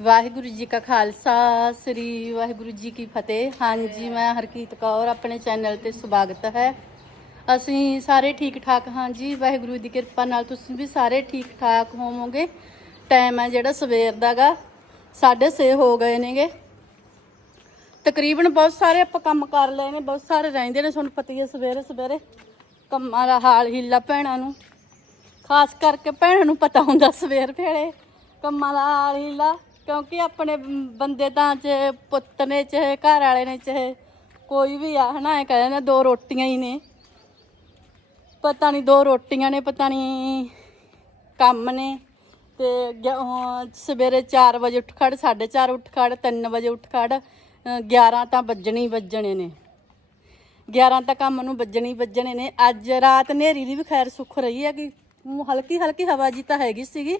ਵਾਹਿਗੁਰੂ ਜੀ ਕਾ ਖਾਲਸਾ, ਸ੍ਰੀ ਵਾਹਿਗੁਰੂ ਜੀ ਕੀ ਫਤਿਹ। ਹਾਂਜੀ, ਮੈਂ ਹਰਕੀਤ ਕੌਰ, ਆਪਣੇ ਚੈਨਲ ਤੇ ਸਵਾਗਤ ਹੈ। ਅਸੀਂ ਸਾਰੇ ਠੀਕ ਠਾਕ ਹਾਂ ਜੀ, ਵਾਹਿਗੁਰੂ ਦੀ ਕਿਰਪਾ ਨਾਲ ਤੁਸੀਂ ਵੀ ਸਾਰੇ ਠੀਕ ਠਾਕ ਹੋਵੋਗੇ। ਟਾਈਮ ਹੈ ਜਿਹੜਾ ਸਵੇਰ ਦਾਗਾ 6:30 ਹੋ ਗਏ ਨੇਗੇ। ਤਕਰੀਬਨ ਬਹੁਤ ਸਾਰੇ ਆਪਾਂ ਕੰਮ ਕਰ ਲਏ ਨੇ, ਬਹੁਤ ਸਾਰੇ ਰਹਿੰਦੇ ਨੇ, ਤੁਹਾਨੂੰ ਪਤਾ ਹੀ ਹੈ ਸਵੇਰੇ ਸਵੇਰੇ। ਕੰਮਾਂ ਦਾ ਹਾਲ ਹੀਲਾ ਭੈਣਾਂ ਨੂੰ। ਖਾਸ ਕਰਕੇ ਭੈਣਾਂ ਨੂੰ ਪਤਾ ਹੁੰਦਾ ਸਵੇਰ ਵੇਲੇ। ਕੰਮਾਂ ਦਾ ਹਾਲ ਹੀਲਾ ਕਿਉਂਕਿ ਆਪਣੇ ਬੰਦੇ ਤਾਂ ਚ, ਪੁੱਤ ਨੇ ਚਾਹੇ ਘਰ ਵਾਲੇ ਨੇ ਚਾਹੇ ਕੋਈ ਵੀ ਆ, ਹਨਾ ਇਹ ਕਹਿੰਦੇ ਦੋ ਰੋਟੀਆਂ ਹੀ ਨੇ। ਪਤਾ ਨਹੀਂ ਦੋ ਰੋਟੀਆਂ ਨੇ, ਪਤਾ ਨਹੀਂ ਕੰਮ ਨੇ। ਤੇ ਗ- ਅਹ ਸਵੇਰੇ 4 ਵਜੇ ਉੱਠ ਖੜ 4:30 ਉੱਠ ਖੜ 3 ਵਜੇ ਉੱਠ ਖੜ, ਅਹ 11 ਤਾਂ ਵੱਜਣੇ ਹੀ ਵੱਜਣੇ ਨੇ। 11 ਤਾਂ ਕੰਮ ਨੂੰ ਵੱਜਣੇ ਹੀ ਵੱਜਣੇ ਨੇ। ਅੱਜ ਰਾਤ ਹਨੇਰੀ ਦੀ ਵੀ ਖੈਰ ਸੁੱਖ ਰਹੀ ਹੈ ਕਿ ਹਲਕੀ ਹਲਕੀ ਹਵਾ ਜੀ ਤਾਂ ਹੈਗੀ ਸੀਗੀ,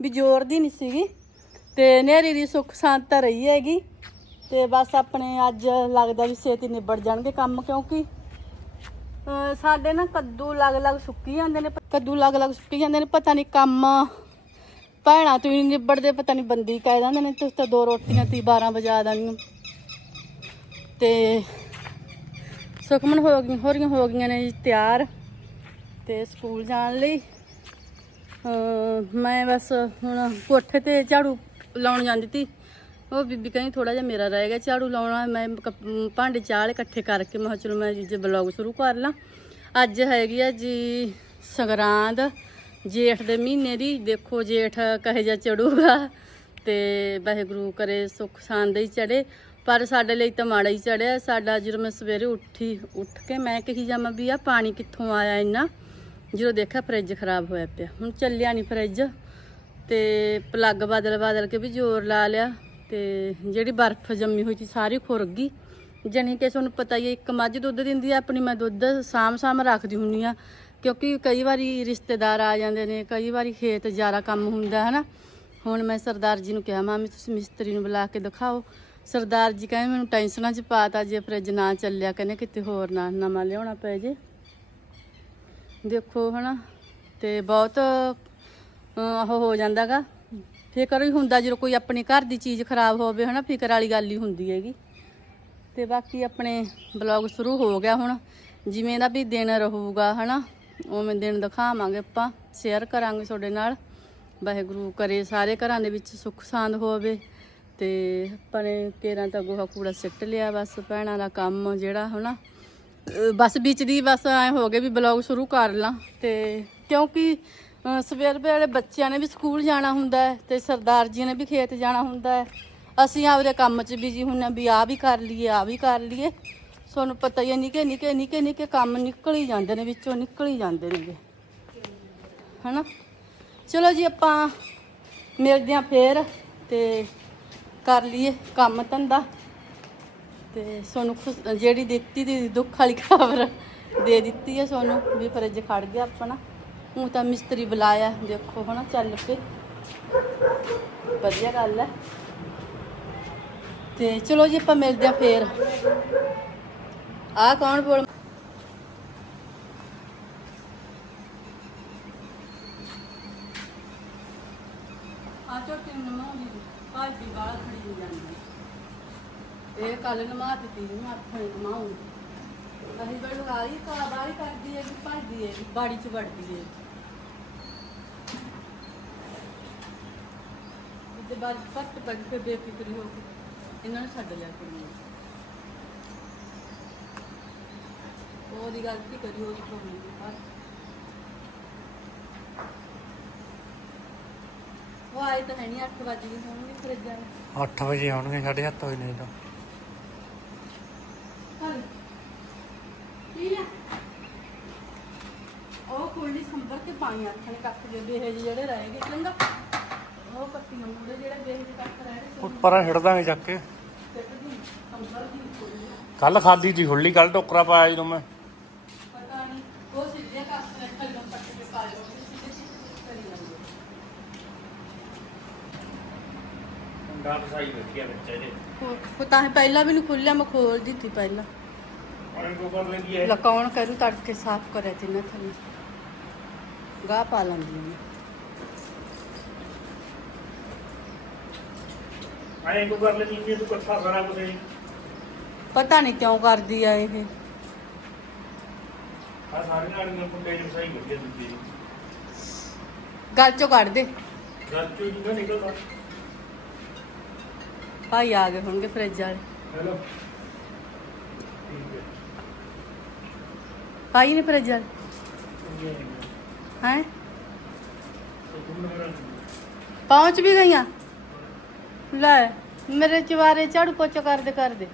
ਵੀ ਜ਼ੋਰ ਦੀ ਨਹੀਂ ਸੀਗੀ। ਤੇ ਹਨੇਰੀ ਦੀ ਸੁੱਖ ਸ਼ਾਂਤ ਰਹੀ ਹੈਗੀ। ਤੇ ਬਸ ਆਪਣੇ ਅੱਜ ਲੱਗਦਾ ਵੀ ਛੇਤੀ ਨਿਬੜ ਜਾਣਗੇ ਕੰਮ ਕਿਉਂਕਿ ਸਾਡੇ ਨਾ ਕੱਦੂ ਲੱਗ ਲੱਗ ਸੁੱਕੀ ਜਾਂਦੇ ਨੇ। ਕੱਦੂ ਲੱਗ ਲੱਗ ਸੁੱਕੀ ਜਾਂਦੇ ਨੇ, ਪਤਾ ਨਹੀਂ ਕੰਮ ਭੈਣਾਂ ਤੋਂ ਹੀ ਨਿਬੜਦੇ, ਪਤਾ ਨਹੀਂ ਬੰਦੀ ਕਹਿ ਦਿੰਦੇ ਨੇ, ਤੁਸੀਂ ਤਾਂ ਦੋ ਰੋਟੀਆਂ ਤੀ 12 ਵਜਾ ਦੇਣੀਆਂ ਤੇ ਸੁਖਮਨ ਹੋ ਗਈ ਹੋ ਰਹੀਆਂ ਹੋ ਗਈਆਂ ਨੇ ਜੀ ਤਿਆਰ, ਤੇ ਸਕੂਲ ਜਾਣ ਲਈ। ਮੈਂ ਬਸ ਹੁਣ ਕੋਠੇ ਤੇ ਝਾੜੂ ਲਾਉਣ ਜਾਂਦੀ ਤੀ। ਉਹ ਬੀਬੀ ਕਹਿੰਦੀ ਥੋੜਾ ਜਿਹਾ ਮੇਰਾ ਰਹਿ ਗਿਆ, ਝਾੜੂ ਲਾਉਣਾ, ਮੈਂ ਕੱਪ- ਭਾਂਡੇ ਚਾਲ ਇਕੱਠੇ ਕਰਕੇ ਮੈਂ ਕਿਹਾ ਚਲੋ ਮੈਂ ਜੀ ਬਲੌਗ ਸ਼ੁਰੂ ਕਰ ਲਾਂ। ਅੱਜ ਹੈਗੀ ਆ ਜੀ ਸੰਗਰਾਂਦ, ਜੇਠ ਦੇ ਮਹੀਨੇ ਦੀ। ਦੇਖੋ ਜੇਠ ਕਹੇ ਜਾ ਚੜੂਗਾ ਤੇ ਵਾਹਿਗੁਰੂ ਕਰੇ ਸੁੱਖ ਸ਼ਾਂਦ ਹੀ ਚੜੇ ਪਰ ਸਾਡੇ ਲਈ ਤਾਂ ਮਾੜਾ ਹੀ ਚੜਿਆ ਸਾਡਾ ਜਦੋਂ ਮੈਂ ਸਵੇਰੇ ਉੱਠੀ, ਉੱਠ ਕੇ ਮੈਂ ਕਹੀ ਜਾਵਾਂ ਵੀ ਆ ਪਾਣੀ ਕਿੱਥੋਂ ਆਇਆ ਇੰਨਾ? ਜਦੋਂ ਦੇਖਿਆ ਫਰਿੱਜ ਖਰਾਬ ਹੋਇਆ ਪਿਆ। ਹੁਣ ਚੱਲਿਆ ਨਹੀਂ ਫਰਿੱਜ ਤੇ ਪਲੱਗ ਬਦਲ ਬਦਲ ਕੇ ਵੀ ਜ਼ੋਰ ਲਾ ਲਿਆ ਤੇ ਜਿਹੜੀ ਬਰਫ਼ ਜੰਮੀ ਹੋਈ ਸੀ ਸਾਰੀ ਖੁਰ ਗਈ। ਜਣੀ ਕਿ ਤੁਹਾਨੂੰ ਪਤਾ ਹੀ ਹੈ, ਇੱਕ ਮੱਝ ਦੁੱਧ ਦਿੰਦੀ ਆ, ਆਪਣੀ ਮੈਂ ਦੁੱਧ ਸਾਮ ਸਾਮ ਰੱਖਦੀ ਹੁੰਨੀ ਆ, ਕਿਉਂਕਿ ਕਈ ਵਾਰੀ ਰਿਸ਼ਤੇਦਾਰ ਆ ਜਾਂਦੇ ਨੇ, ਕਈ ਵਾਰੀ ਖੇਤ ਜ਼ਿਆਦਾ ਕੰਮ ਹੁੰਦਾ ਹੈ ਨਾ ਹੁਣ ਮੈਂ ਸਰਦਾਰ ਜੀ ਨੂੰ ਕਿਹਾ, ਮਾਮੀ, ਤੁਸੀਂ ਮਿਸਤਰੀ ਨੂੰ ਬੁਲਾ ਕੇ ਦਿਖਾਓ। ਸਰਦਾਰ ਜੀ ਕਹਿੰਦੇ, ਮੈਨੂੰ ਟੈਨਸ਼ਨਾਂ 'ਚ ਪਾਤਾ ਜੇ ਫਰਿੱਜ ਨਾ ਚੱਲਿਆ, ਕਹਿੰਦੇ ਕਿਤੇ ਹੋਰ ਨਾ, ਨਵਾਂ ਲਿਆਉਣਾ ਪੈ ਜੇ। ਦੇਖੋ, ਹਨਾ? ਤੇ ਬਹੁਤ ਉਹ ਹੋ ਜਾਂਦਾਗਾ। ਫਿਕਰ ਹੀ ਹੁੰਦਾ ਜਦੋਂ ਕੋਈ ਆਪਣੀ ਘਰ ਦੀ ਚੀਜ਼ ਖਰਾਬ ਹੋਵੇ, ਹਨਾ, ਫਿਕਰ ਵਾਲੀ ਗੱਲ ਹੀ ਹੁੰਦੀ ਹੈਗੀ। ਤੇ ਬਾਕੀ ਆਪਣੇ ਬਲੌਗ ਸ਼ੁਰੂ ਹੋ ਗਿਆ ਹੁਣ। ਜਿਵੇਂ ਦਾ ਵੀ ਦਿਨ ਰਹੂਗਾ, ਹਨਾ, ਉਵੇਂ ਦਿਨ ਦਿਖਾਵਾਂਗੇ ਆਪਾਂ ਸ਼ੇਅਰ ਕਰਾਂਗੇ ਤੁਹਾਡੇ ਨਾਲ। ਵਾਹਿਗੁਰੂ ਕਰੇ ਸਾਰੇ ਘਰਾਂ ਦੇ ਵਿੱਚ ਸੁੱਖ ਸਾਂਦ ਹੋਵੇ। ਤੇ ਆਪਾਂ ਨੇ ਕੇਰਾਂ ਤਾਂ ਗੋਹਾ ਕੂੜਾ ਸਿੱਟ ਲਿਆ, ਬਸ ਭੈਣਾਂ ਦਾ ਕੰਮ ਜਿਹੜਾ, ਹਨਾ। ਅਹ ਬਸ ਵਿੱਚ ਦੀ ਬਸ ਐ ਹੋ ਗਏ ਵੀ ਬਲੌਗ ਸ਼ੁਰੂ ਕਰ ਲਾਂ। ਤੇ ਕਿਉਂਕਿ ਸਵੇਰ ਵੇਲੇ ਬੱਚਿਆਂ ਨੇ ਵੀ ਸਕੂਲ ਜਾਣਾ ਹੁੰਦਾ ਹੈ ਤੇ ਸਰਦਾਰ ਜੀ ਨੇ ਵੀ ਖੇਤ ਜਾਣਾ ਹੁੰਦਾ ਹੈ। ਅਸੀਂ ਆਪਦੇ ਕੰਮ 'ਚ ਬਿਜ਼ੀ ਹੁੰਨੇ ਵੀ ਆ ਵੀ ਕਰ ਲਈਏ ਆ ਵੀ ਕਰ ਲਈਏ। ਤੁਹਾਨੂੰ ਪਤਾ ਹੀ ਹੈ ਨਿੱਕੇ ਨਿੱਕੇ ਨਿੱਕੇ ਨਿੱਕੇ ਕੰਮ ਨਿਕਲ ਹੀ ਜਾਂਦੇ ਨੇ, ਵਿੱਚੋਂ ਨਿਕਲ ਹੀ ਜਾਂਦੇ ਨੇਗੇ। ਹਨਾ? ਚਲੋ ਜੀ ਆਪਾਂ ਮਿਲਦੇ ਹਾਂ ਫੇਰ ਤੇ ਕਰ ਲਈਏ ਕੰਮ ਧੰਦਾ। ਤੇ ਸੋਨੂੰ ਖੁਸ਼- ਜਿਹੜੀ ਦਿੱਤੀ ਦੀ ਦੁੱਖ ਵਾਲੀ ਖਬਰ ਦੇ ਦਿੱਤੀ ਹੈ ਸੋਨੂੰ ਵੀ ਫਰਿੱਜ ਖੜ ਗਿਆ ਆਪਣਾ। ਹੁਣ ਤਾਂ ਮਿਸਤਰੀ ਬੁਲਾਇਆ, ਦੇਖੋ ਹਨਾ, ਚੱਲ ਪਏ ਵਧੀਆ ਗੱਲ ਹੈ। ਤੇ ਚਲੋ ਜੀ, ਆਪਾਂ ਮਿਲਦੇ ਆ ਫੇਰ। ਆ ਕੌਣ ਬੋਲ ਇਹ ਕੱਲ ਨਮਾ ਦਿੱਤੀ ਸੀ, ਮੈਂ ਨਮਾਉਂ ਅਸੀਂ ਬੜ ਲਗਾਈ ਕਾ ਬਾਰੀ ਕਰਦੀ ਹੈ ਕਿ ਭੱਜਦੀ ਹੈ ਬਾੜੀ ਚ ਵੜਦੀ ਹੈ। ਤੇ ਬਾਅਦ ਪੱਟ ਪੱਟ ਕੇ ਬੇਫਿਕਰੀ ਹੋ ਕੇ ਇਹਨਾਂ ਨੂੰ ਛੱਡ ਲਿਆ ਕੁੜੀ ਉਹਦੀ ਗਲਤੀ ਕਰੀ ਉਹਦੀ ਪ੍ਰੋਬਲਮ ਦੀ ਪਰ ਉਹ ਆਏ ਤਾਂ ਹੈ ਨਹੀਂ 8 ਵਜੇ ਗਏ ਹੋਣਗੇ ਫਰਿੱਜਾਂ 8 ਵਜੇ ਆਉਣਗੇ 7:30 ਹੋਏ ਨੇ ਤਾਂ। ਹੈ ਉਹ ਕੁੰਡੀ ਸੰਭਰ ਕੇ ਪਾਣੀ ਆਖਣੇ ਕੱਖ ਜੇ ਬੇਹੇ ਜਿਹੇ ਜਿਹੜੇ ਰਹਿ ਗਏ ਚੰਗਾ। ਉਹ ਪੱਤੀਆਂ ਜਿਹੜੇ ਰਹਿ ਉਹ ਪਰਾਂ ਛੱਡ ਦਾਂਗੇ ਚੱਕ ਕੇ। ਕੱਲ ਖਾਦੀ ਦੀ ਹੁੱਲੀ ਕੱਲ ਟੋਕਰਾ ਪਾਇਆ ਜਦੋਂ ਮੈਂ। ਪਤਾ ਨਹੀਂ ਉਹ ਸਿੱਧੇ ਕੱਖ ਰੱਖ ਲਓ ਪੱਟ ਕੇ ਪਾ ਲਓ ਸਿੱਧੇ ਸਿੱਧੇ ਕਰੀ ਜਾਂਦੇ ਡਾਟ ਸਾਈ ਵਧੀਆ ਬੱਚਾ ਇਹਦੇ। ਉਹ ਤਾਂ ਹੀ ਪਹਿਲਾਂ ਵੀ ਨਹੀਂ ਖੁੱਲਿਆ ਮੈਂ ਖੋਲ ਦਿੱਤੀ ਪਹਿਲਾਂ। ਪਾਣੀ ਕੋ ਕਰ ਲੈਂਦੀ ਹੈ ਲਕਾਉਣ ਕਰੂ ਤੜਕੇ ਸਾਫ਼ ਕਰਿਆ ਤੇ ਨਾ ਥੱਲੇ। ਗਾਹ ਪਾ ਲੈਂਦੀ ਹਾਂ। ਐਂ ਕੋ ਕਰ ਲੈਣੀ ਜੇ ਤੂੰ ਇਕੱਠਾ ਸਾਰਾ ਕੁਝ ਹੀ ਪਤਾ ਨਹੀਂ ਕਿਉਂ ਕਰਦੀ ਆ ਇਹ। ਆ ਸਾਰੀਆਂ ਆੜੀਆਂ ਸਹੀ ਗੱਲ ਚੋਂ ਕੱਢ ਦੇ। ਚੋਂ ਨਿਕਲਦਾ? ਭਾਈ ਆ ਗਏ ਹੋਣਗੇ ਫਰਿੱਜ ਵਾਲੇ। ਹੈਲੋ ਠੀਕ ਹੈ। ਭਾਈ ਨੇ ਫਰਿੱਜ ਵਾਲੇ? ਇਹ ਹੈ? ਤਾਂ ਤੂੰ ਮੇਰਾ ਪਹੁੰਚ ਵੀ ਗਈਆਂ? ਲੈ ਮੇਰੇ ਚਵਾਰੇ ਝਾੜੂ ਪੋਚਾ ਕਰਦੇ ਕਰਦੇ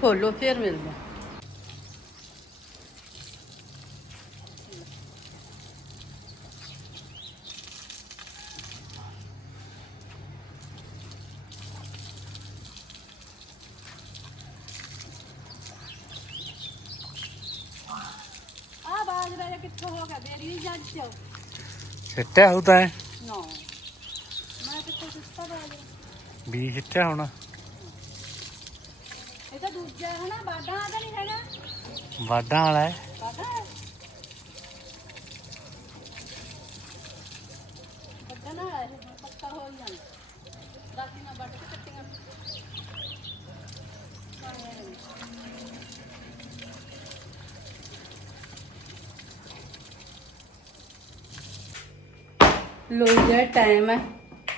ਖੋਲੋ ਫੇਰ ਮਿਲਦਾ। ਕਿੱਥੋਂ ਹੋ ਗਿਆ? ਮੇਰੀ ਵੀ ਜੱਜ ਚ। ਸਿੱਟਿਆ ਹੁੰਦਾ ਹੈ ਨਾ। ਮੈਂ ਕਿੱਥੋਂ ਸੁੱਤਾ ਬਾਜਰਾ ਵੀ ਸਿੱਟਿਆ ਹੋਣਾ। ਇਹ ਤਾਂ ਦੂਜਾ ਹੈ ਨਾ ਬਾਡਾ ਤਾਂ ਨਹੀਂ ਹੈਗਾ। ਵਾਢਾਂ ਵਾਲਾ ਹੈ। ਬਾਡਾ ਹੈ? ਬਾਡਾ ਨਾ ਹੈ ਪੱਕਾ ਹੋ ਹੀ ਜਾਂਦਾ ਦਾਤੀ ਨਾਲ ਵੱਢ ਕੇ ਕੱਟੀਆਂ ਲੋ ਜਿਹੜਾ ਟਾਈਮ ਹੈ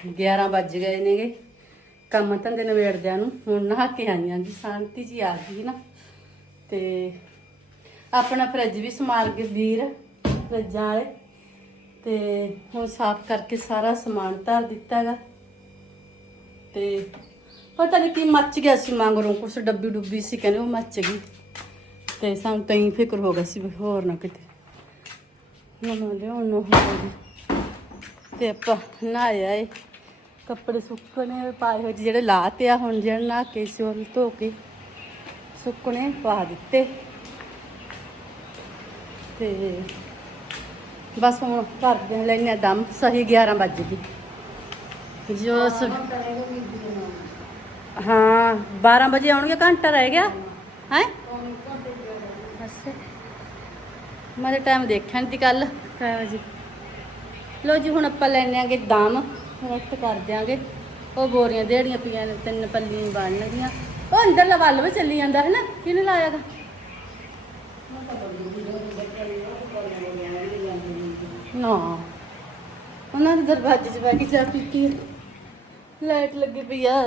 11 ਵੱਜ ਗਏ ਨੇਗੇ। ਕੰਮ ਧੰਦੇ ਨਵੇੜਦਿਆਂ ਨੂੰ, ਹੁਣ ਨਹਾ ਕੇ ਆਈਆਂ ਜੀ, ਸ਼ਾਂਤੀ ਜੀ ਆ ਗਈ ਨਾ। ਤੇ ਆਪਣਾ ਫਰਿੱਜ ਵੀ ਸੰਭਾਲ ਕੇ ਵੀਰ ਫਰਿੱਜਾਂ ਵਾਲੇ। ਤੇ ਹੁਣ ਸਾਫ਼ ਕਰਕੇ ਸਾਰਾ ਸਮਾਨ ਧਰ ਦਿੱਤਾ ਹੈਗਾ। ਤੇ ਪਤਾ ਨਹੀਂ ਕੀ ਮੱਚ ਗਿਆ ਸੀ, ਮੰਗਰੋਂ ਕੁਛ ਡੱਬੀ ਡੁੱਬੀ ਸੀ, ਕਹਿੰਦੇ ਉਹ ਮੱਚ ਗਈ। ਤੇ ਸਾਨੂੰ ਤਾਂ ਹੀ ਫਿਕਰ ਹੋ ਗਿਆ ਸੀ ਵੀ ਹੋਰ ਨਾ ਕਿਤੇ। ਮਮਾ ਲਿਆਉਣ ਨੂੰ ਹੋ ਗਈ ਤੇ ਆਪਾਂ ਨਹਾਇਆ ਏ ਕੱਪੜੇ ਸੁੱਕਣੇ ਪਾਏ ਹੋਏ ਜਿਹੜੇ ਲਾਤੇ ਆ, ਹੁਣ ਜਿਹੜਾ ਨਹਾ ਕੇ ਸੀ ਧੋ ਕੇ ਸੁੱਕਣੇ ਪਾ ਦਿੱਤੇ। ਤੇ ਬਸ ਹੁਣ ਕਰਦੇ ਹਾਂ ਲੈਣੇ ਦਮ, ਸਹੀ 11 ਵੱਜ ਗਈ ਜੋ ਹਾਂ 12 ਵਜੇ ਆਉਣਗੇ, ਘੰਟਾ ਰਹਿ ਗਿਆ? ਹੈ? ਅੱਛਾ ਮੈਂ ਟਾਈਮ ਦੇਖਿਆ ਨਹੀਂ ਕੱਲ ਕਿੰਨੇ ਵਜੇ ਲੋ ਜੀ, ਹੁਣ ਆਪਾਂ ਲੈਣੇ ਆਂਗੇ ਦਮ ਰੈਕਟ ਕਰ ਦਿਆਂਗੇ। ਉਹ ਬੋਰੀਆਂ ਦੇੜੀਆਂ ਪਈਆਂ ਨੇ, ਤਿੰਨ ਪੱਲੀਆਂ ਬਣਨਗੀਆਂ ਉਹ ਅੰਦਰਲਾ ਵੱਲ ਵੀ ਚੱਲੀ ਜਾਂਦਾ ਹੈ ਨਾ ਕਿਹਨੇ ਲਾਇਆਗਾ? ਨਾ, ਉਹਨਾਂ ਦੇ ਦਰਵਾਜ਼ੇ 'ਚ ਬੈ ਕੇ ਚਾਹ ਪੀਤੀ ਲਾਈਟ ਲੱਗੀ ਪਈ ਆ।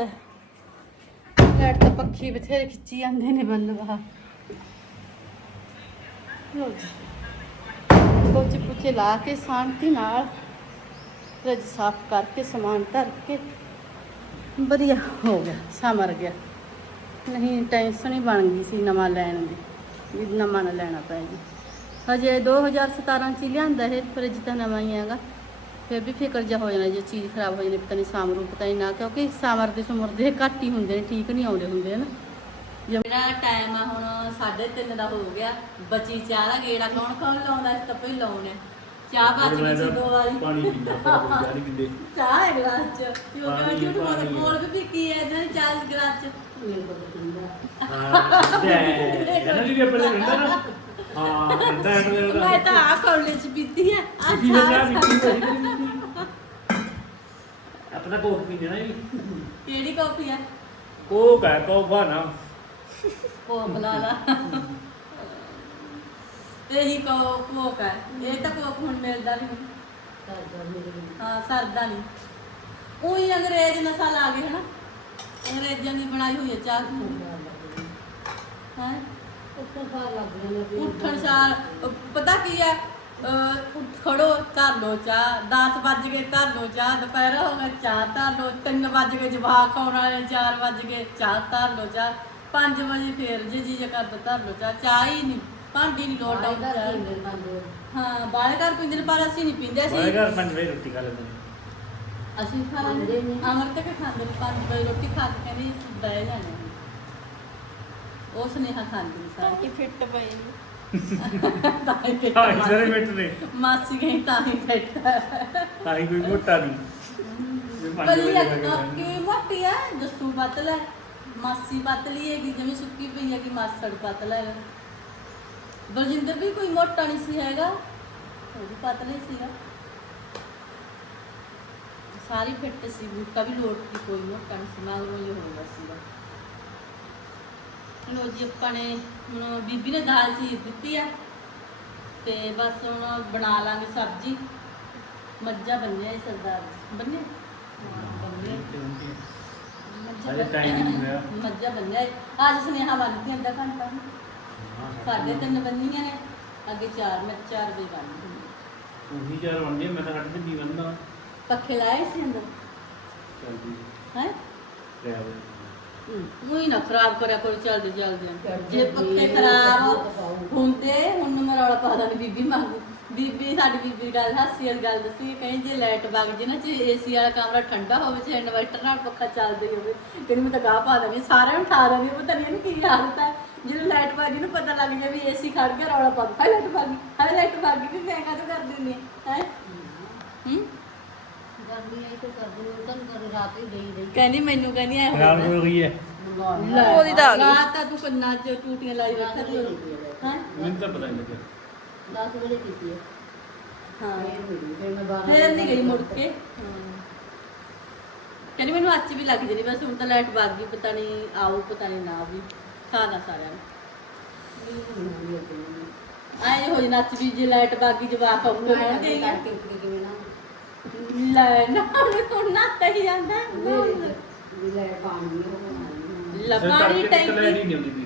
ਲਾਈਟ ਤਾਂ ਪੱਖੀ ਬਥੇਰੇ ਖਿੱਚੀ ਜਾਂਦੇ ਨੇ ਬੱਲ ਲੋ ਜੀ। ਪੋਚੇ ਪੁੱਚੇ ਲਾ ਕੇ ਸ਼ਾਂਤੀ ਨਾਲ। ਫਰਿੱਜ ਸਾਫ਼ ਕਰਕੇ ਸਮਾਨ ਧਰ ਕੇ। ਵਧੀਆ ਹੋ ਗਿਆ। ਸਮਰ ਗਿਆ। ਨਹੀਂ ਟੈਨਸ਼ਨ ਹੀ ਬਣ ਗਈ ਸੀ ਨਵਾਂ ਲੈਣ ਦੀ ਵੀ ਨਵਾਂ ਨਾ ਲੈਣਾ ਪੈ ਜੀ। ਹਜੇ 2017 ਚ ਹੀ ਲਿਆਂਦਾ ਇਹ ਫਰਿੱਜ ਤਾਂ ਨਵਾਂ ਹੀ ਹੈਗਾ। ਫਿਰ ਵੀ ਫਿਕਰ ਜਾ ਹੋ ਜਾਣਾ ਜੇ ਚੀਜ਼ ਖਰਾਬ ਹੋ ਜਾਣੀ ਪਤਾ ਨਹੀਂ ਸਾਮਰੂ ਪਤਾ ਨਹੀਂ ਨਾ ਕਿਉਂਕਿ ਸਾਮਰ ਦੇ ਸਮੁਰ ਦੇ ਘੱਟ ਹੀ ਹੁੰਦੇ ਨੇ ਠੀਕ ਨਹੀਂ ਆਉਂਦੇ ਹੁੰਦੇ ਹਨ। ਜਿਹੜਾ ਟਾਈਮ ਆ ਹੁਣ 3:30 ਦਾ ਹੋ ਗਿਆ ਬਚੀ ਚਾਹ ਦਾ ਗੇੜਾ ਕੌਣ ਕੌਣ ਲਾਉਂਦਾ ਇਸ ਤਾਂ ਪਹਿਲਾਂ ਲਾਉਣੇ ਚਾਹ ਬਚ ਗਈ ਸੀ ਦੋ ਵਾਰੀ। ਪਾਣੀ ਪੀਂਦਾ ਪਰ ਨਹੀਂ ਕਿੰਦੇ ਚਾਹ ਹੈ ਗਲਾਸ ਚ। ਕਿਉਂ ਪਾਣੀ, ਕਿ ਝੂਠ ਪਾਣੀ। ਬੋਲ ਵੀ ਪੀਤੀ ਹੈ? ਇਹਨਾਂ ਨੇ ਚਾਹ ਗਲਾਸ ਚ। ਹਾਂ। ਤੇ ਇਹਨਾਂ ਦੀ ਵੀ ਆਪਣੇ ਰਹਿੰਦਾ ਨਾ। ਹਾਂ ਰਹਿੰਦਾ ਇਹਨਾਂ ਮੈਂ ਦਾ ਤਾਂ। ਆ ਕੌਲੇ ਚ ਪੀਤੀ ਹੈ। ਆ ਚਾਹ ਪੀਤੀ ਆਪਣਾ ਕੋਕ ਪੀਂਦੇ ਨਾ ਜੀ ਕਿਹੜੀ ਕਾਫੀ ਆ ਕੋਕ ਹੈ ਕੋਕ ਨਾ ਉਹ ਬੁਲਾ ਲਾ। ਇਹੀ ਕੋ ਕੋਕ ਹੈ। ਇਹ ਤਾਂ ਕੋਕ ਹੁਣ ਮਿਲਦਾ ਨਹੀਂ ਹਾਂ ਸਰਦਾ ਨਹੀਂ ਉਹੀ ਅੰਗਰੇਜ਼ ਨਸਲ ਆ ਗਈ ਹਨਾ ਅੰਗਰੇਜ਼ਾਂ ਦੀ ਬਣਾਈ ਹੋਈ ਹੈ ਚਾਹ। ਹਾਂ। ਉੱਠਣ ਸਾਰ ਅਹ ਪਤਾ ਕੀ ਹੈ? ਅਹ ਉੱਠ ਖੜੋ ਧਰ ਲੋ ਚਾਹ। 10 ਵੱਜ ਗਏ ਧਰ ਲੋ ਚਾਹ। ਦੁਪਹਿਰ ਹੋ ਗਿਆ ਚਾਹ ਧਰ ਲੋ 3 ਵੱਜ ਗਏ ਜਵਾਕ ਆਉਣ ਵਾਲੇ 4 ਵੱਜ ਗਏ ਚਾਹ ਧਰ ਲੋ ਚਾਹ। 5 ਵਜੇ ਫੇਰ ਜੇ ਜੀ ਕਰਦਾ ਧਰ ਲੋ ਚਾਹ। ਚਾਹ ਹੀ ਨਹੀਂ ਭਾਂਡੀ ਨਹੀਂ ਲੋਟ ਆਉਂਦਾ ਹਾਂ ਬਾਹਰ ਘਰ ਪੀਂਦੇ ਨੇ ਪਰ ਅਸੀਂ ਨਹੀਂ ਪੀਂਦੇ ਅਸੀਂ ਘਰ ਪੰਜ ਵਜੇ ਰੋਟੀ ਖਾ ਲੈਂਦੇ ਨੇ। ਅਸੀਂ ਖਾ ਲੈਂਦੇ ਅਮਰ ਤੱਕ ਖਾਂਦੇ ਨੇ ਪੰਜ ਵਜੇ ਰੋਟੀ ਖਾ ਕੇ ਕਹਿੰਦੇ ਬਹਿ ਜਾਣਾ ਉਹ ਸੁਨੇਹਾ ਖਾਂਦੇ ਸਾਰੇ। ਕਿ ਫਿੱਟ ਪਈ। ਤਾਂ ਹੀ ਫਿੱਟ ਹਾਂ ਮਾਸੀ- ਸਾਰੇ ਮਿੰਟ ਨੇ। ਮਾਸੀ ਗਈ ਤਾਂ ਹੀ ਫਿੱਟ। ਤਾਂ ਹੀ ਕੋਈ ਮੋਟਾ ਨਹੀਂ। ਇਹ ਪੰਜ ਬੱਲੀ ਵਜੇ ਖਾ ਕੇ ਅੱਕੀ ਮੋਟੀ ਹੈ ਜੱਸੂ ਪਤਲਾ। ਹੈ ਮਾਸੀ ਪਤਲੀ ਹੈ ਕਿ ਜਿਵੇਂ ਸੁੱਕੀ ਪਈ ਹੈ ਕਿ ਮਾਸੜ ਪਤਲਾ ਹੈ ਬਲਜਿੰਦਰ ਵੀ ਕੋਈ ਮੋਟਾ ਨਹੀਂ ਸੀ ਹੈਗਾ। ਉਹ ਵੀ ਪਤਲਾ ਹੀ ਸੀਗਾ। ਸਾਰੀ ਫਿੱਟ ਸੀ ਬੂਟਾ ਵੀ ਲੋਟ ਦੀ ਕੋਈ ਮੋਟਾ ਨਹੀਂ ਸੀ ਨਾਲ ਉਹ ਹੋਇਆ ਸੀਗਾ। ਲੋ ਜੀ ਆਪਾਂ ਨੇ ਹੁਣ ਬੀਬੀ ਨੇ ਦਾਲ ਚੀਰ ਦਿੱਤੀ ਆ ਤੇ ਬਸ ਹੁਣ ਬਣਾ ਲਾਂਗੇ ਸਬਜ਼ੀ। ਮੱਝਾਂ ਬੰਨਿਆ ਇਹ ਸਰਦਾਰ ਬੰਨੇ? ਬੰਨੇ। ਮੱਝਾਂ ਬੰਨਿਆ। ਅੱਜ ਸੁਨੇਹਾ ਬੰਨਦੀ ਅੱਧਾ ਘੰਟਾ। ਸਾਢੇ ਤਿੰਨ ਬੰਨੀਆਂ ਨੇ ਅੱਗੇ ਚਾਰ ਮੈਂ ਚਾਰ ਵਜੇ ਬੰਨ੍ਹਦੀ ਉਹੀ ਚਾਰ ਵੰਡੇ ਮੈਂ ਤਾਂ ਹੱਟ ਨਹੀਂ ਬੰਦਾ ਪੱਖੇ ਲਾਏ ਸੀ ਅੰਦਰ? ਚੱਲਦੀ ਹੈ? ਉਹੀ ਨਾ ਖਰਾਬ ਕਰਿਆ ਕਰੋ ਚੱਲਦੇ ਚੱਲਦੇ। ਜੇ। ਪੱਖੇ ਖਰਾਬ ਹੁੰਦੇ ਹੁਣ ਮੈਂ ਰੌਲਾ ਪਾ ਦਾਂ ਬੀਬੀ ਮੰਗ ਬੀਬੀ ਸਾਡੀ ਬੀਬੀ ਦੀ ਗੱਲ ਹਾਸੀ ਵਾਲੀ ਗੱਲ ਦੱਸੀ ਕਹਿੰਦੀ ਜੇ ਲਾਈਟ ਵਗ ਜੇ ਨਾ ਜੇ ਏਸੀ ਵਾਲਾ ਕਮਰਾ ਠੰਡਾ ਹੋਵੇ ਜੇ ਇਨਵਰਟਰ ਨਾਲ ਪੱਖਾ ਚੱਲਦਾ ਹੀ ਹੋਵੇ ਕਹਿੰਦੀ ਮੈਂ ਤਾਂ ਗਾਹ ਪਾ ਦਾਂਗੀ ਸਾਰਿਆਂ ਨੂੰ ਠਾ ਦਾਂਗੀ ਪਤਾ ਨਹੀਂ ਇਹਨੂੰ ਕੀ ਆਦਤ ਹੈ। ਜਦੋਂ ਲਾਈਟ ਵਗ ਗਈ ਨੂੰ ਪਤਾ ਲੱਗ ਜਾ ਵੀ ਏਸੀ ਖੜ ਗਿਆ ਰੌਲਾ ਪਾ ਹਾਏ ਲਾਈਟ ਵਗ ਗਈ ਹਾਏ ਲਾਈਟ ਵਗ ਗਈ ਵੀ ਮੈਂ ਕਾਹਤੋਂ ਕਰ ਦਿੰਦੀ ਹੈ? ਹੂੰ? ਗਰਮੀ ਆਈ ਤੇ ਕਰਦੇ ਨੂੰ ਤਾਂ ਕਰ ਰਾਤ ਹੀ ਗਈ ਰਹੀ ਕਹਿੰਦੀ ਮੈਨੂੰ ਕਹਿੰਦੀ ਐ ਖਰਾਬ ਹੋ ਗਈ ਹੈ ਉਹਦੀ ਤਾਂ ਰਾਤ ਤਾਂ ਤੂੰ ਕੰਨਾਂ 'ਚ ਟੂਟੀਆਂ ਲਾਈ ਰੱਖਿਆ ਤੂੰ। ਹਾਂ? ਮੈਨੂੰ ਤਾਂ ਪਤਾ ਨਹੀਂ ਲੱਗਿਆ। 10 ਵਜੇ ਕੀਤੀ ਹੈ ਹਾਂ। ਫੇਰ ਮਿਲੀ ਫਿਰ ਮੈਂ 12 ਫੇਰ ਨਹੀਂ ਗਈ ਮੁੜ ਕੇ। ਕਹਿੰਦੀ ਮੈਨੂੰ ਅੱਜ ਵੀ ਲੱਗ ਜਣੀ ਬਸ ਹੁਣ ਤਾਂ ਲਾਈਟ ਵਗ ਗਈ ਪਤਾ ਨਹੀਂ ਆਊ ਪਤਾ ਨਹੀਂ ਨਾ ਵੀ ਖਾਣਾ ਸਾਰਿਆਂ ਨੂੰ। ਆਏ ਹੋ ਅੱਜ ਵੀ ਜੇ ਲਾਈਟ ਗਈ ਜਵਾਕ ਆਉਂਦੇ ਹੋਣਗੇ। ਆ। ਲੈ ਨਾ ਹੁਣ ਨਾ ਕਹੀ ਜਾਂਦਾ ਲੈ ਪਾਣੀ ਲਪਾਣੀ ਟੈਂਕੀ।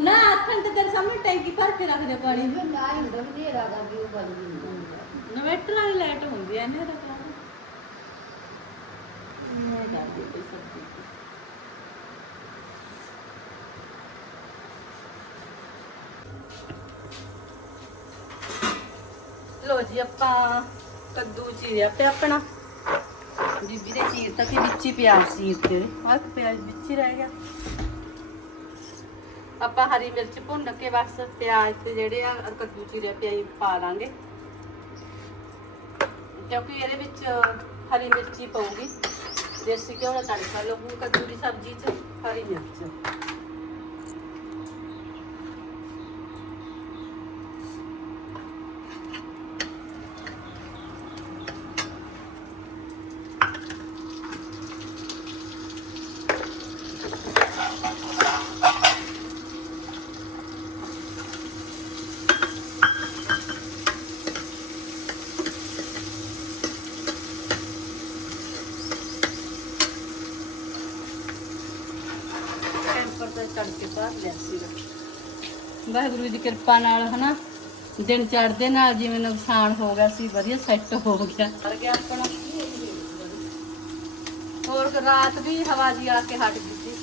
ਨਾ ਆਖਣ ਤੇ ਤੇਰੇ ਸਾਹਮਣੇ ਟੈਂਕੀ ਭਰ ਕੇ ਰੱਖਦੇ ਪਾਣੀ। ਦੀ ਨਾ ਹੁੰਦਾ ਵੀ ਹਨੇਰਾ ਦਾ ਵੀ ਉਹ ਗੱਲ ਨਹੀਂ ਹੁੰਦਾ। ਇਨਵਰਟਰ ਵਾਲੀ ਲਾਈਟ ਹੁੰਦੀ ਐ ਇਹਨੇ ਦਾ ਕੰਮ ਇਹ ਕਰਦੀ ਤੇ ਸਭ ਕੁਝ ਜੀ ਆਪਾਂ ਕੱਦੂ ਚੀਰਿਆ ਪਿਆ ਆਪਣਾ। ਬੀਬੀ ਦੇ ਚੀਰ ਤਾਂ ਕਿ ਵਿੱਚ ਹੀ ਪਿਆਜ਼ ਚੀਰ ਤੇ ਆਹ ਪਿਆਜ਼ ਵਿੱਚ ਹੀ ਰਹਿ ਗਿਆ। ਆਪਾਂ ਹਰੀ ਮਿਰਚ ਭੁੰਨ ਕੇ ਬਸ ਪਿਆਜ਼ ਤੇ ਜਿਹੜੇ ਆ ਕੱਦੂ ਚੀਰਿਆ ਪਿਆਜ਼ ਪਾ ਲਾਂਗੇ। ਕਿਉਂਕਿ ਇਹਦੇ ਵਿੱਚ ਹਰੀ ਮਿਰਚੀ ਪਊਗੀ। ਦੇਸੀ ਘਿਓ ਦਾ ਤੜਕਾ ਲੱਗੂ ਕੱਦੂ ਦੀ ਸਬਜ਼ੀ 'ਚ, ਹਰੀ ਮਿਰਚ। ਤੇ ਚੜ ਕੇ ਬਾਹਰ ਲਿਆ ਸੀਗਾ। ਵਾਹਿਗੁਰੂ ਦੀ ਕਿਰਪਾ ਨਾਲ ਹਨਾ? ਦਿਨ ਚੜ੍ਹਦੇ ਨਾਲ ਜਿਵੇਂ ਨੁਕਸਾਨ ਹੋ ਗਿਆ ਸੀ ਵਧੀਆ ਸੈੱਟ ਹੋ ਗਿਆ। ਕਰ ਗਿਆ ਆਪਣਾ ਹੋਰ ਰਾਤ ਵੀ ਹਵਾ ਜੀ ਆ ਕੇ ਹਟ ਗਈ ਸੀ।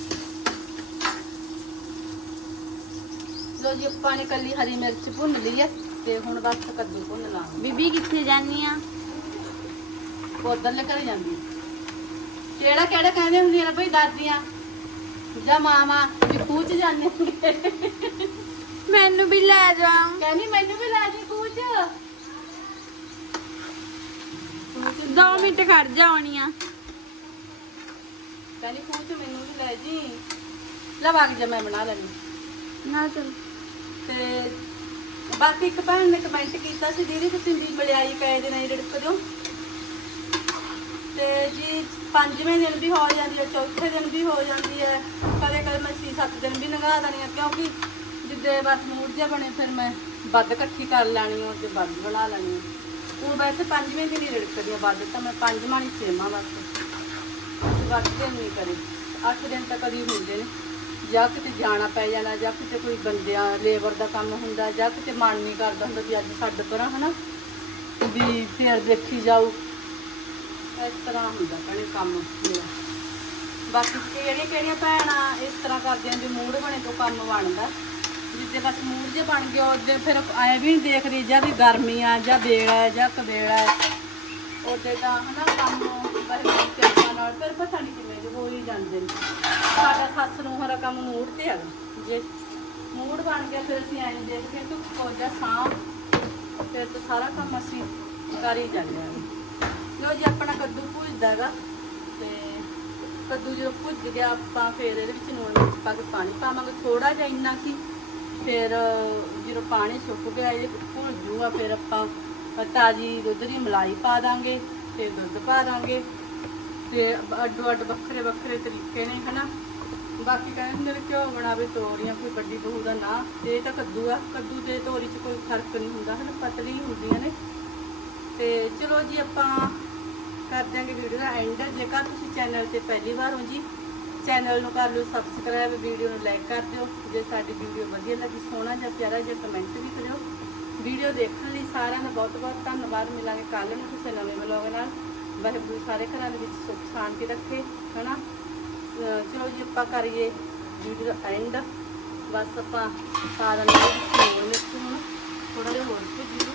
ਲੋ ਜੀ ਆਪਾਂ ਨੇ ਕੱਲੀ ਹਰੀ ਮਿਰਚ ਭੁੰਨ ਲਈ ਹੈ ਤੇ ਹੁਣ ਬਸ ਕੱਦੂ ਭੁੰਨ ਲਾਂਗੇ। ਬੀਬੀ ਕਿੱਥੇ ਜਾਨੀ ਆ? ਉਧਰ ਲੈ ਕਰ ਜਾਂਦੀ। ਕਿਹੜਾ ਕਿਹੜਾ ਕਹਿੰਦੇ ਹੁੰਦੀਆਂ ਨੇ ਭਈ ਦਾਦੀਆਂ ਜਾਂ ਮਾਮਾ ਵੀ ਜਾਂਦੇ ਹੁੰਦੇ ਮੈਨੂੰ ਵੀ ਲੈ ਜਾ। ਕਹਿੰਦੀ ਮੈਨੂੰ ਵੀ ਲੈ ਜੀ ਖੂਚ 2 ਮਿੰਟ ਖੜ ਜਾ ਆਉਣੀ ਆ। ਕਹਿੰਦੀ ਖੂਚ ਮੈਨੂੰ ਵੀ ਲੈ ਜੀ। ਲੈ ਵਗ ਜਾ ਮੈਂ ਬਣਾ ਲੈਣੀ ਨਾ ਚਲ। ਤੇ ਬਾਕੀ ਇੱਕ ਭੈਣ ਨੇ ਕਮੈਂਟ ਕੀਤਾ ਸੀ ਦੀਦੀ ਤੁਸੀਂ ਵੀ ਮਲਿਆਈ ਪੈ ਦੇ ਨਹੀਂ ਰਿੜਕ ਦਿਓ ਤੇ ਜੀ ਪੰਜਵੇਂ ਦਿਨ ਵੀ ਹੋ ਜਾਂਦੀ ਹੈ, ਚੌਥੇ ਦਿਨ ਵੀ ਹੋ ਜਾਂਦੀ ਹੈ। ਕਦੇ ਕਦੇ ਮੈਂ ਛੇ ਸੱਤ ਦਿਨ ਵੀ ਲੰਘਾ ਦੇਣੀ ਆ, ਕਿਉਂਕਿ ਜਿੱਦੇ ਬਸ ਮੂਡ ਜਿਹਾ ਬਣੇ, ਫਿਰ ਮੈਂ ਵੱਧ ਇਕੱਠੀ ਕਰ ਲੈਣੀ ਉਹ ਤੇ ਵੱਧ ਬਣਾ ਲੈਣੀ ਹੁਣ ਵੈਸੇ ਪੰਜਵੇਂ ਦਿਨ ਹੀ ਰਿੜਕਦੀ ਆ ਵੱਧ, ਤਾਂ ਮੈਂ ਪੰਜਵਾਂ ਨਹੀਂ, ਛੇਵਾਂ ਬਸ। ਵੱਧ ਦਿਨ ਨਹੀਂ ਕਰੇ। ਅੱਠ ਦਿਨ ਤਾਂ ਕਦੀ ਹੁੰਦੇ ਨੇ ਜਾਂ ਕਿਤੇ ਜਾਣਾ ਪੈ ਜਾਣਾ ਜਾਂ ਕਿਤੇ ਕੋਈ ਬੰਦਿਆਂ ਲੇਬਰ ਦਾ ਕੰਮ ਹੁੰਦਾ, ਜਾਂ ਕਿਤੇ ਮਨ ਨਹੀਂ ਕਰਦਾ ਹੁੰਦਾ ਵੀ ਅੱਜ ਛੱਡ ਪਰਾਂ ਹਨਾ? ਵੀ ਫਿਰ ਦੇਖੀ ਜਾਊ। ਇਸ ਤਰ੍ਹਾਂ ਹੁੰਦਾ ਭੈਣੇ ਕੰਮ ਮੇਰਾ। ਬਾਕੀ ਕਿਹੜੀਆਂ ਕਿਹੜੀਆਂ ਭੈਣਾਂ ਇਸ ਤਰ੍ਹਾਂ ਕਰਦੀਆਂ ਵੀ ਮੂਡ ਬਣੇ ਤੋਂ ਕੰਮ ਬਣਦਾ। ਜਿੱਦੇ ਬਸ ਮੂਡ ਜੇ ਬਣ ਗਿਆ ਉਹਦੇ ਫਿਰ ਐ ਵੀ ਨਹੀਂ ਦੇਖ ਰਹੀ ਜਾਂ ਵੀ ਗਰਮੀ ਆ, ਜਾਂ ਵੇਲਾ ਹੈ ਜਾਂ ਕਵੇਲਾ ਹੈ ਉਹਦੇ ਤਾਂ ਹਨਾ ਕੰਮ ਬਸ ਕਿਰਪਾ ਨਾਲ, ਫਿਰ ਪਤਾ ਨਹੀਂ ਕਿਵੇਂ ਜੇ ਹੋ ਹੀ ਜਾਂਦੇ ਨੇ। ਸਾਡਾ ਸੱਸ ਨੂੰ ਹਰਾ ਕੰਮ ਮੂਡ ਤੇ ਹੈਗਾ। ਜੇ ਮੂਡ ਬਣ ਗਿਆ, ਫਿਰ ਅਸੀਂ ਐਂ ਦੇਖਦੇ ਕਿ ਕੋਈ ਜਾ ਸਾਂ ਫਿਰ ਤਾਂ ਸਾਰਾ ਕੰਮ ਅਸੀਂ ਕਰ ਹੀ ਜਾਂਦੇ ਹਾਂ। ਲੋ ਜੀ, ਆਪਣਾ ਕੱਦੂ ਭੁੱਜਦਾ ਹੈਗਾ ਤੇ ਕੱਦੂ ਜਦੋਂ ਭੁੱਜ ਗਿਆ, ਆਪਾਂ ਫਿਰ ਇਹਦੇ ਵਿੱਚ ਨੂਣ ਮਿਰਚ ਪਾ ਕੇ ਪਾਣੀ ਪਾਵਾਂਗੇ। ਥੋੜਾ ਜਿਹਾ ਇੰਨਾ ਸੀ ਫਿਰ ਜਦੋਂ ਪਾਣੀ ਸੁੱਕ ਗਿਆ, ਇਹ ਭੁੱਲ ਜੂਗਾ, ਫਿਰ ਆਪਾਂ ਤਾਜੀ ਦੁੱਧ ਦੀ ਮਲਾਈ ਪਾ ਦਾਂਗੇ ਤੇ ਦੁੱਧ ਪਾ ਦਾਂਗੇ। ਤੇ ਅੱਡੋ ਅੱਡ ਵੱਖਰੇ ਵੱਖਰੇ ਤਰੀਕੇ ਨੇ, ਹਨਾ? ਬਾਕੀ ਕਹਿੰਦੇ ਹੁੰਦੇ ਨੇ ਘਿਓ ਬਣਾਵੇ ਤੋਰੀਆਂ, ਕੋਈ ਵੱਡੀ ਬਹੂ ਦਾ ਨਾਂ। ਤੇ ਇਹ ਤਾਂ ਕੱਦੂ ਆ। ਕੱਦੂ ਤੇ ਤੋਰੀ 'ਚ ਕੋਈ ਫ਼ਰਕ ਨਹੀਂ ਹੁੰਦਾ, ਹਨਾ? ਪਤਲੀ ਹੁੰਦੀਆਂ ਨੇ। ਤੇ ਚਲੋ ਜੀ ਆਪਾਂ ਕਰ ਦਿਆਂਗੇ ਵੀਡੀਓ ਦਾ ਐਂਡ ਜੇਕਰ ਤੁਸੀਂ ਚੈਨਲ ਤੇ ਪਹਿਲੀ ਵਾਰ ਹੋ ਜੀ ਚੈਨਲ ਨੂੰ ਕਰ ਲਿਓ ਸਬਸਕ੍ਰਾਈਬ ਵੀਡੀਓ ਨੂੰ ਲਾਈਕ ਕਰ ਦਿਓ। ਜੇ ਸਾਡੀ ਵੀਡੀਓ ਵਧੀਆ ਲੱਗੀ, ਸੋਹਣਾ ਜਾਂ ਪਿਆਰਾ ਜਿਹਾ ਕਮੈਂਟ ਵੀ ਕਰਿਓ। ਵੀਡੀਓ ਦੇਖਣ ਲਈ ਸਾਰਿਆਂ ਦਾ ਬਹੁਤ ਬਹੁਤ ਧੰਨਵਾਦ। ਮਿਲਾਂਗੇ ਕੱਲ ਨੂੰ ਕਿਸੇ ਨਵੇਂ ਵਲੌਗ ਨਾਲ। ਵਾਹਿਗੁਰੂ ਸਾਰੇ ਘਰਾਂ ਦੇ ਵਿੱਚ ਸੁੱਖ ਸ਼ਾਂਤੀ ਰੱਖੇ, ਹਨਾ? ਅਹ ਚਲੋ ਜੀ ਆਪਾਂ ਕਰੀਏ ਵੀਡੀਓ ਦਾ ਐਂਡ ਬਸ ਆਪਾਂ ਸਾਰਿਆਂ ਨੂੰ ਹੋਏ ਨੇ ਥੋੜਾ ਜਿਹਾ ਹੋਰ ਭੇਜੀਏ